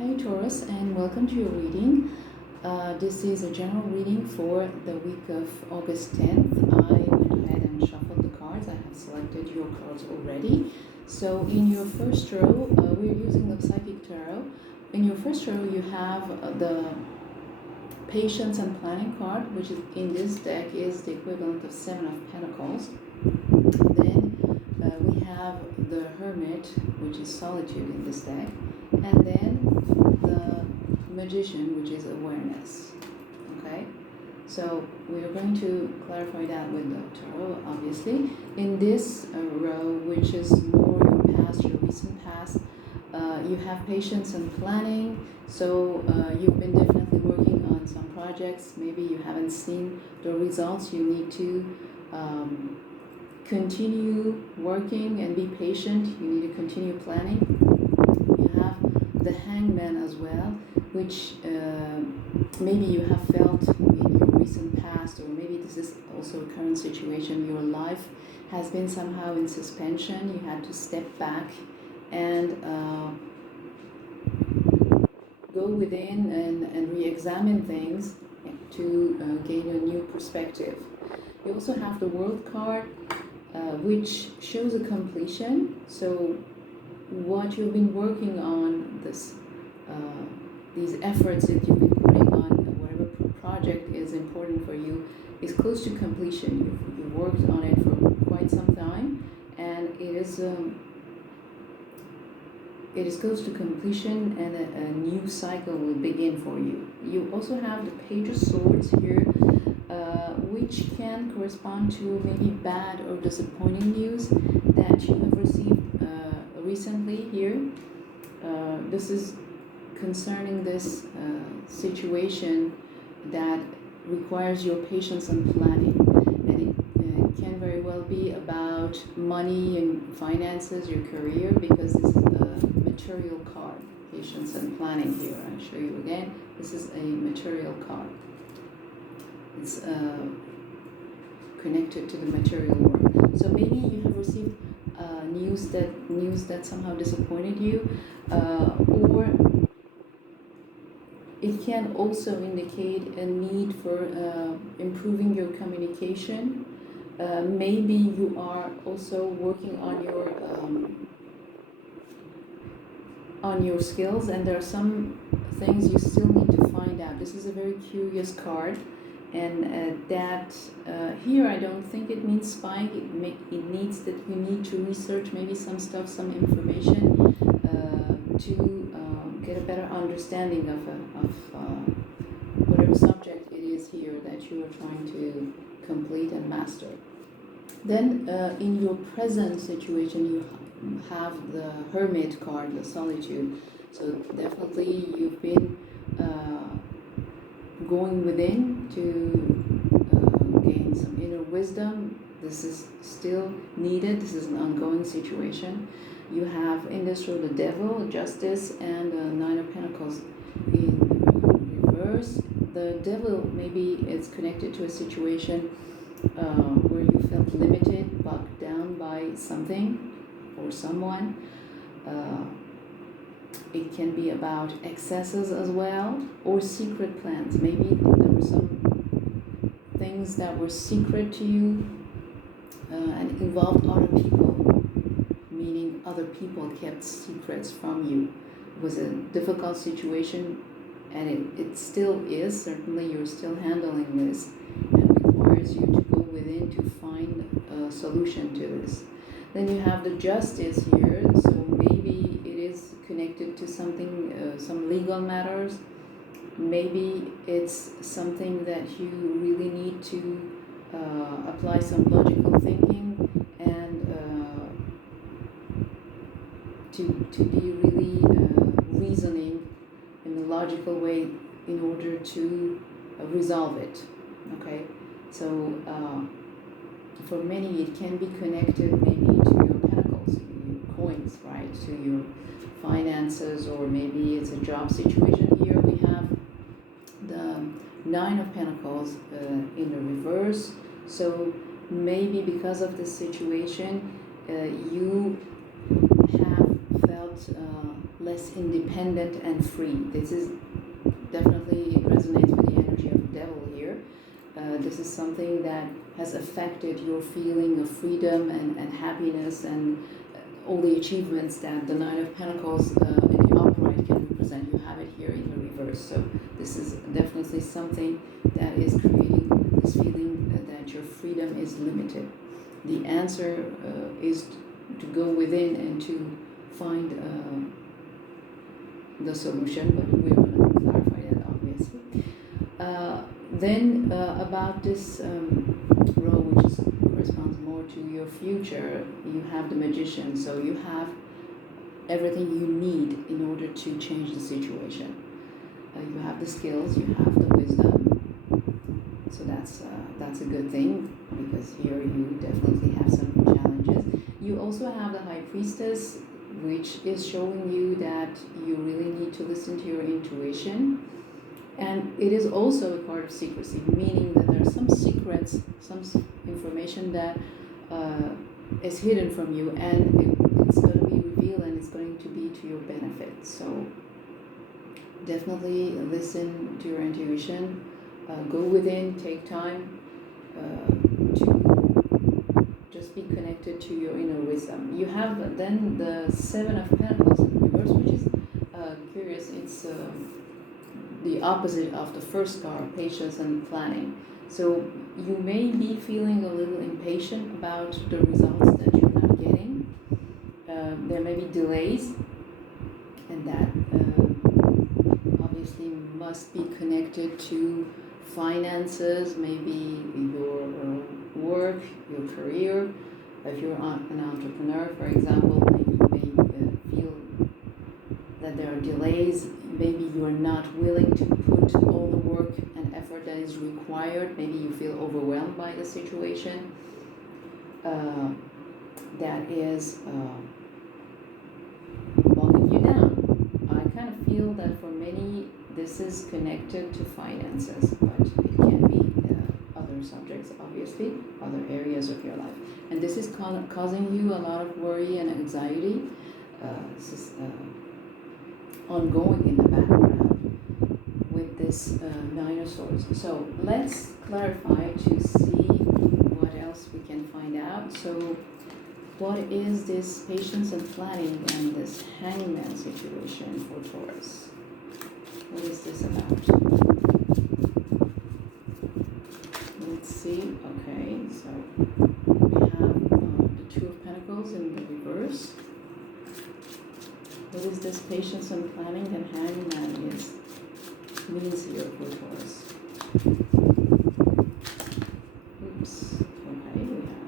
Hi Taurus, and welcome to your reading. This is a general reading for the week of August 10th. I went ahead and shuffled the cards. I have selected your cards already. So in your first row, we're using the Psychic Tarot. In your first row, you have the Patience and Planning card, which is in this deck is the equivalent of Seven of Pentacles. Then we have the Hermit, which is Solitude in this deck. And then the Magician, which is awareness. Okay, so we are going to clarify that with the tarot, obviously. In this row, which is more your past, your recent past, you have patience and planning. So you've been definitely working on some projects. Maybe you haven't seen the results. You need to continue working and be patient. You need to continue planning. The Hangman as well, which maybe you have felt in your recent past, or maybe this is also a current situation. Your life has been somehow in suspension. You had to step back and go within and re-examine things to gain a new perspective. You also have the World card, which shows a completion. So what you've been working on, these efforts that you've been putting on, whatever project is important for you, is close to completion. You've worked on it for quite some time, and it is close to completion, and a new cycle will begin for you. You also have the Page of Swords here, which can correspond to maybe bad or disappointing news that you have received recently here. This is concerning this situation that requires your patience and planning, and it can very well be about money and finances, your career, because this is a material card. Patience and planning here. I'll show you again. This is a material card. It's connected to the material world. So maybe you have received news that somehow disappointed you, or it can also indicate a need for improving your communication. Maybe you are also working on your skills, and there are some things you still need to find out. This is a very curious card. And that here, I don't think it means spying. It needs that you need to research maybe some stuff, some information to get a better understanding of whatever subject it is here that you are trying to complete and master. Then in your present situation, you have the Hermit card, the Solitude. So definitely you've been going within to gain some inner wisdom. This is still needed. This is an ongoing situation. You have in this row the Devil, Justice, and the Nine of Pentacles in reverse. The Devil, maybe it's connected to a situation where you felt limited, bogged down by something or someone. It can be about excesses as well, or secret plans. Maybe there were some things that were secret to you and involved other people, meaning other people kept secrets from you. It was a difficult situation, and it still is. Certainly you're still handling this, and requires you to go within to find a solution to this. Then you have the Justice here, so maybe it is connected to something, some legal matters. Maybe it's something that you really need to apply some logical thinking and to be really reasoning in a logical way in order to resolve it. Okay, so for many it can be connected maybe to your pentacles, your coins, right, to your finances, or maybe it's a job situation. Here we have the Nine of Pentacles in the reverse. So maybe because of this situation, you have felt less independent and free. This is definitely, it resonates with the energy of the devil here. This is something that has affected your feeling of freedom and happiness and all the achievements that the Nine of Pentacles in the upright can represent. You have it here in the reverse. So this is definitely something that is creating this feeling that your freedom is limited. The answer is to go within and to find the solution, but we're going to clarify that obviously. Then about this row, which corresponds more to your future, you have the Magician. So you have everything you need in order to change the situation. You have the skills, you have the wisdom. So that's a good thing, because here you definitely have some challenges. You also have the High Priestess, which is showing you that you really need to listen to your intuition. And it is also a part of secrecy, meaning that there are some secrets, some information that is hidden from you, and it's going to be revealed, and it's going to be to your benefit. So definitely listen to your intuition, go within, take time to just be connected to your inner wisdom. You have then the Seven of Pentacles in reverse, which is curious. It's the opposite of the first card, patience and planning. So you may be feeling a little impatient about the results that you're not getting. There may be delays, and that obviously must be connected to finances, maybe your work, your career. If you're an entrepreneur, for example, maybe you may feel that there are delays. Maybe you're not willing to put all the work and effort that is required. Maybe you feel overwhelmed by the situation. That is bogging you down. I kind of feel that for many, this is connected to finances, but it can be other subjects, obviously, other areas of your life. And this is causing you a lot of worry and anxiety. This is ongoing in the background with this Nine of Swords. So let's clarify to see what else we can find out. So what is this patience and planning and this hangman situation for Taurus? What is this about? Let's see. Okay, so we have the Two of Pentacles in the reverse. What is this patience and planning and hangman means here for Taurus? Oops. Okay, we have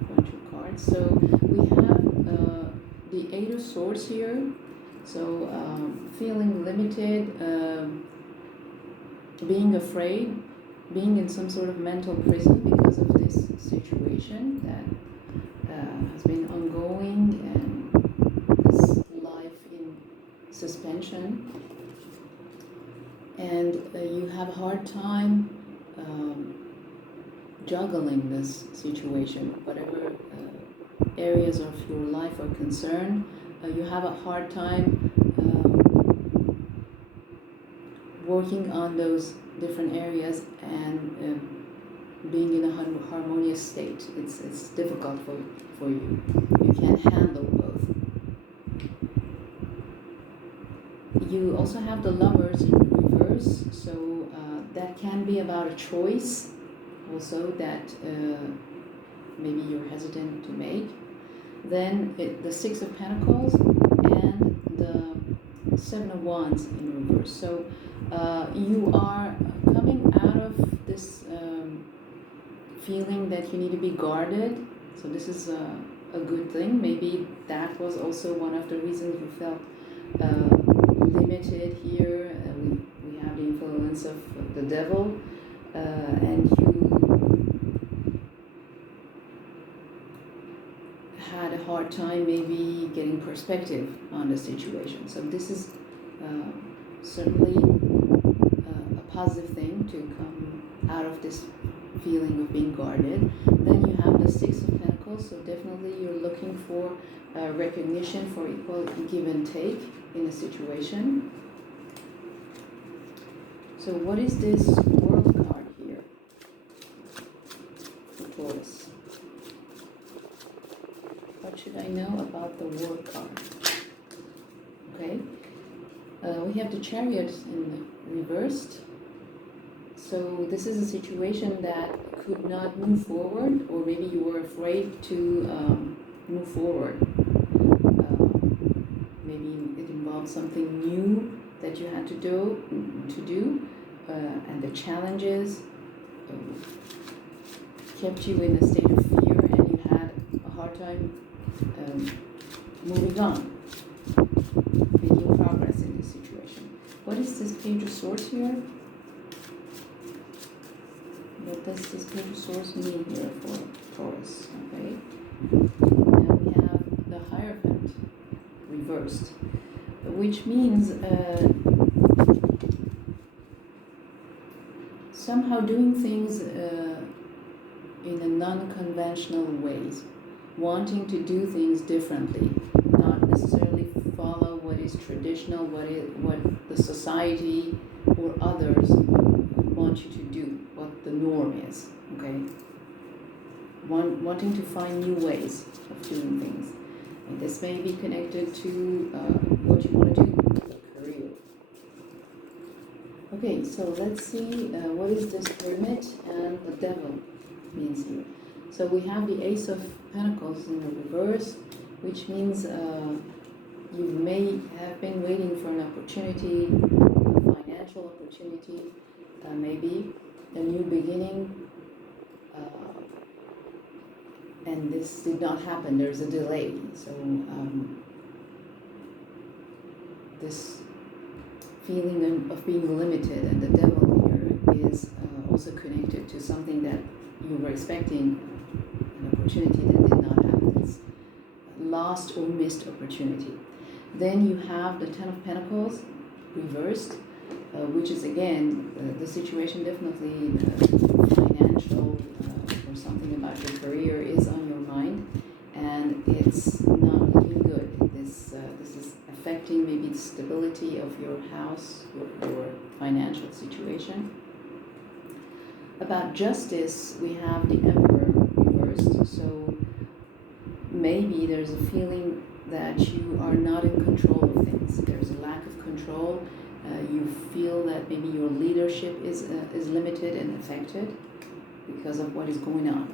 a bunch of cards. So we have the Eight of Swords here. So feeling limited, being afraid, being in some sort of mental prison because of this situation that has been ongoing, and this life in suspension. And you have a hard time juggling this situation, whatever areas of your life are concerned. You have a hard time working on those different areas and being in a harmonious state. It's difficult for you. You can't handle both. You also have the Lovers in reverse, so that can be about a choice also that maybe you're hesitant to make. Then the Six of Pentacles and the Seven of Wands in reverse. So you are coming out of this feeling that you need to be guarded. So this is a good thing. Maybe that was also one of the reasons you felt limited here. We have the influence of the devil, and you had a hard time maybe getting perspective on the situation. So this is certainly a positive thing to come out of this feeling of being guarded. Then you have the Six of Pentacles Pentacles, so definitely you're looking for recognition for equal give and take in a situation. So what is this World card here for Taurus? What should I know about the World card? Okay, we have the Chariot in reversed. So this is a situation that could not move forward, or maybe you were afraid to move forward. Maybe it involved something new that you had to do, and the challenges kept you in a state of fear, and you had a hard time moving on, making progress in this situation. What is this Page of Swords here? What does this Page of Swords mean here for Taurus? Okay. Now we have the Hierophant reversed, which means somehow doing things in a non-conventional ways, wanting to do things differently, not necessarily follow what is traditional, what the society or others want you to do, what the norm is, okay? Wanting to find new ways of doing things. And this may be connected to what you want to do, a career. Okay, so let's see what is this Hermit and the Devil means here. So we have the Ace of Pentacles in the reverse, which means you may have been waiting for an opportunity, a financial opportunity, maybe a new beginning, and this did not happen. There's a delay. So this feeling of being limited, and the Devil here is also connected to something that you were expecting, an opportunity that did not happen. It's lost or missed opportunity. Then you have the Ten of Pentacles reversed, which is again the situation, definitely financial or something about your career is on your mind, and it's not looking good. This is affecting maybe the stability of your house, your financial situation. About justice, we have the Emperor reversed, so maybe there's a feeling that you are not in control of things. There's a lack of control. You feel that maybe your leadership is limited and affected because of what is going on.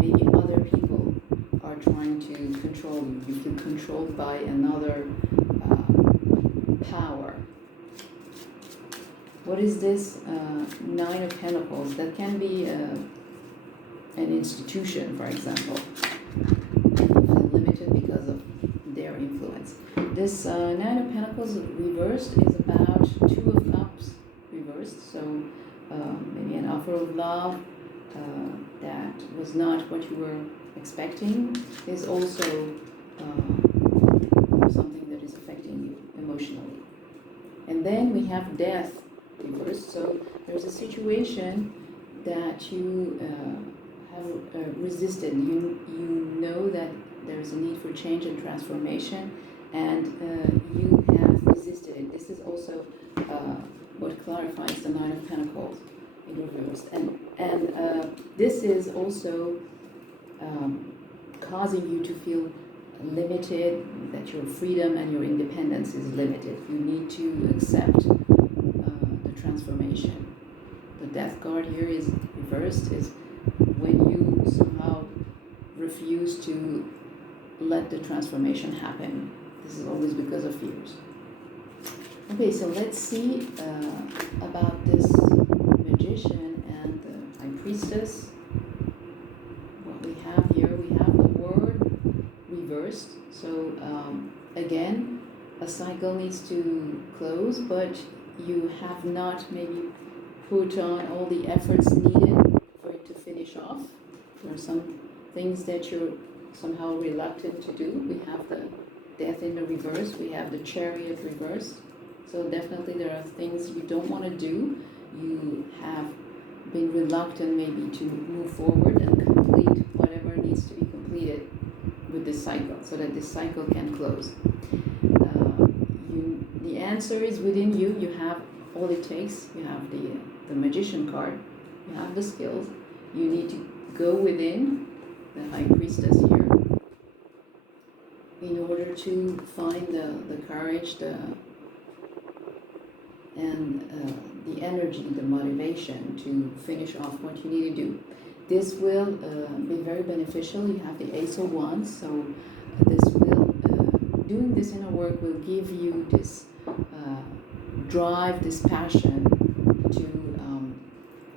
Maybe other people are trying to control you. You feel controlled by another power. What is this Nine of Pentacles? That can be an institution, for example. You feel limited because of their influence. This Nine of Pentacles reversed is about Two of Cups reversed. So maybe an offer of love that was not what you were expecting is also something that is affecting you emotionally. And then we have Death reversed. So there's a situation that you have resisted. You know that there's a need for change and transformation, and you have resisted it. This is also what clarifies the Nine of Pentacles in reverse, and this is also causing you to feel limited, that your freedom and your independence is limited. You need to accept the transformation. The Death card here is reversed, is when you somehow refuse to let the transformation happen. This is always because of fears. Okay, so let's see about this Magician and the High Priestess. What we have here, we have the Word reversed. So again, a cycle needs to close, but you have not maybe put on all the efforts needed for it to finish off. There are some things that you're somehow reluctant to do. We have the Death in the reverse. We have the Chariot reversed. So definitely there are things you don't want to do. You have been reluctant maybe to move forward and complete needs to be completed with this cycle so that this cycle can close. The answer is within you. You have all it takes. You have the magician card. You have the skills. You need to go within the high priestess here in order to find the courage, the energy, the motivation to finish off what you need to do. This will be very beneficial. You have the Ace of Wands, so this will, doing this inner work will give you this drive, this passion to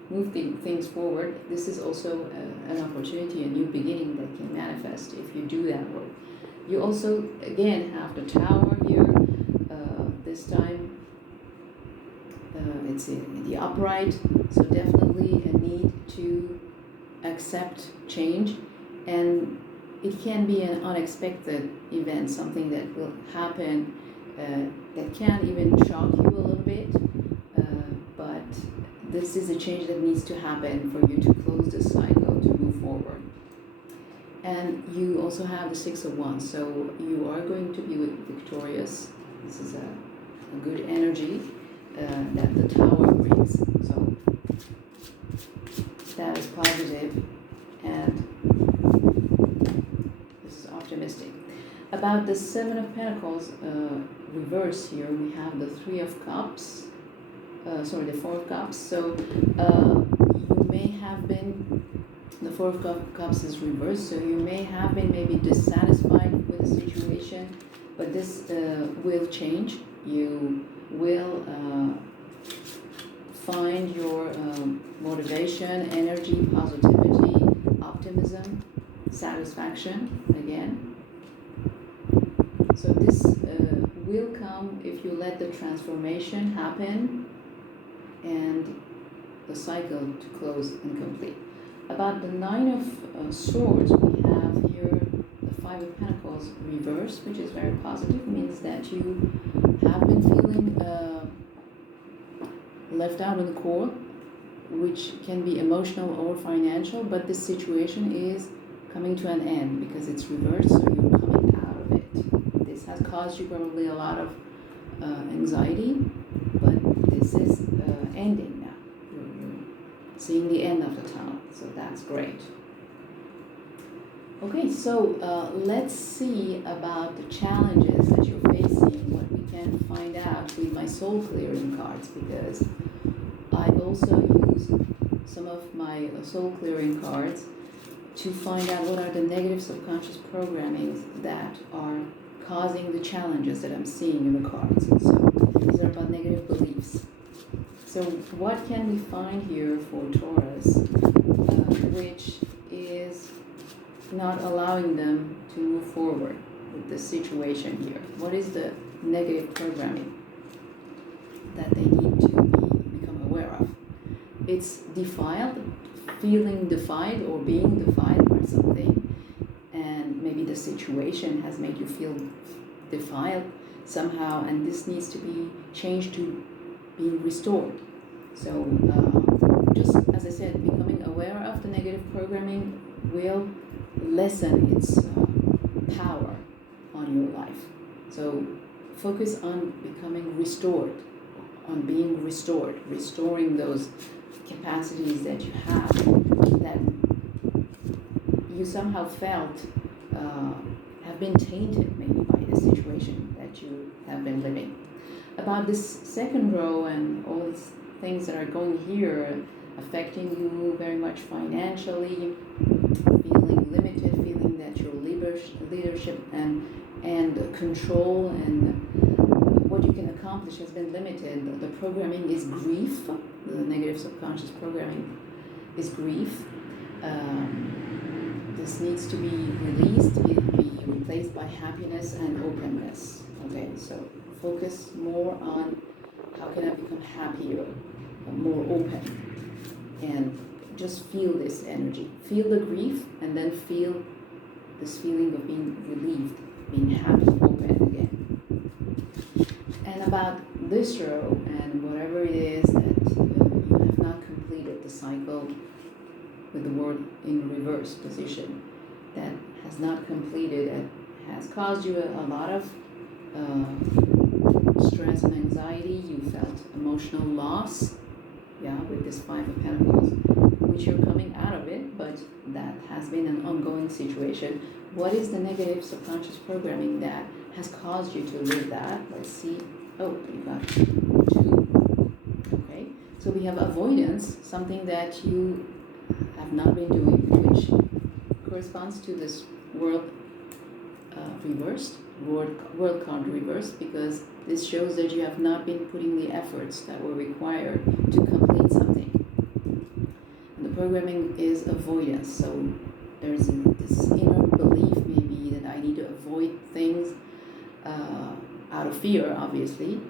move things forward. This is also an opportunity, a new beginning that can manifest if you do that work. You also, again, have the Tower here. This time it's in the upright, so definitely a need to accept change, and it can be an unexpected event, something that will happen that can even shock you a little bit, but this is a change that needs to happen for you to close the cycle, to move forward. And you also have the Six of Wands, so you are going to be victorious. This is a good energy that the Tower brings, so that is positive, and this is optimistic. About the Seven of Pentacles reverse here, we have the Three of Cups, the Four of Cups. So you may have been, the Four of Cups is reversed, so you may have been maybe dissatisfied with the situation, but this will change. You will find your motivation, energy, positivity, optimism, satisfaction again. So this will come if you let the transformation happen and the cycle to close and complete. About the Nine of Swords, we have here the Five of Pentacles reversed, which is very positive. It means that you have been feeling left out in the cold, which can be emotional or financial, but this situation is coming to an end because it's reversed, so you're coming out of it. This has caused you probably a lot of anxiety, but this is ending now. You're seeing the end of the tunnel, so that's great. Okay, so let's see about the challenges that you're facing, what we can find out with my soul clearing cards, because I also use some of my soul clearing cards to find out what are the negative subconscious programmings that are causing the challenges that I'm seeing in the cards. So these are about negative beliefs. So what can we find here for Taurus, which is not allowing them to move forward with the situation here? What is the negative programming that they need to become aware of? It's defiled, feeling defied or being defied by something, and maybe the situation has made you feel defiled somehow, and this needs to be changed to being restored. So just as I said, becoming aware of the negative programming will lessen its power on your life. So focus on becoming restored, on being restored, restoring those capacities that you have that you somehow felt have been tainted maybe by the situation that you have been living. About this second row and all these things that are going here affecting you very much financially, feeling limited, feeling that your leadership and control and what you can accomplish has been limited. The programming is grief. The negative subconscious programming is grief. This needs to be released, be replaced by happiness and openness. Okay, so focus more on how can I become happier, more open, and just feel this energy. Feel the grief and then feel this feeling of being relieved, being happy, open again. And about this row and whatever it is that you have not completed the cycle with the world in reverse position, that has not completed and has caused you a lot of stress and anxiety. You felt emotional loss, with this Five of Pentacles, which you're coming out of it, but that has been an ongoing situation. What is the negative subconscious programming that has caused you to live that? Let's see. Oh, you got 2. Okay, so we have avoidance, something that you have not been doing, which corresponds to this world reversed, world card reversed, because this shows that you have not been putting the efforts that were required to complete something. And the programming is avoidance. So there's this inner belief maybe that I need to avoid things out of fear, obviously.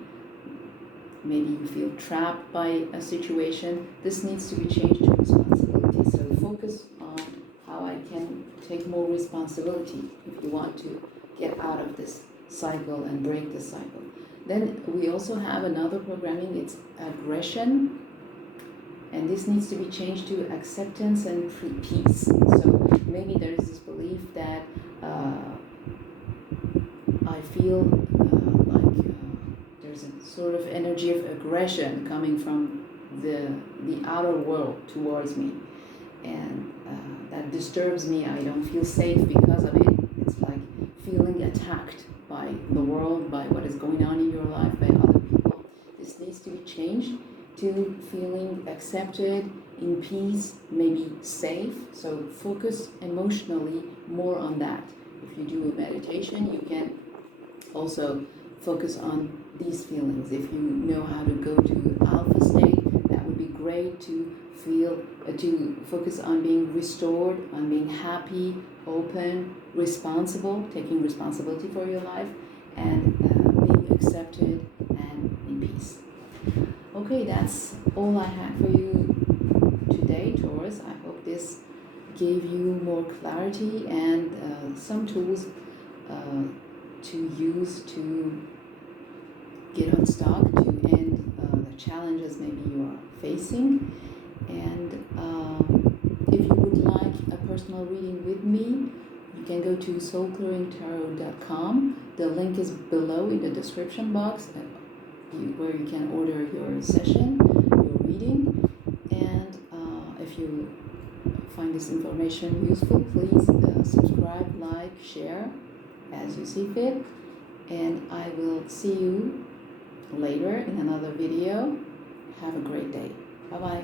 Maybe you feel trapped by a situation. This needs to be changed to responsibility. So focus on how I can take more responsibility if you want to get out of this cycle and break the cycle. Then we also have another programming, it's aggression, and this needs to be changed to acceptance and peace. So maybe there's this belief that I feel like there's a sort of energy of aggression coming from the outer world towards me, and that disturbs me. I don't feel safe because of it. It's like feeling attacked by the world, by what is going on in your life, by other people. This needs to be changed to feeling accepted, in peace, maybe safe. So focus emotionally more on that. If you do a meditation, you can also focus on these feelings. If you know how to go to alpha state, that would be great to feel, to focus on being restored, on being happy, open, responsible, taking responsibility for your life, and being accepted and in peace. Okay, that's all I had for you today, Taurus. I hope this gave you more clarity and some tools to use to get unstuck, to end the challenges maybe you are facing. And if you would like a personal reading with me, you can go to soulclearingtarot.com. The link is below in the description box where you can order your session, your reading. And if you find this information useful, please subscribe, like, share as you see fit. And I will see you later in another video. Have a great day. Bye-bye.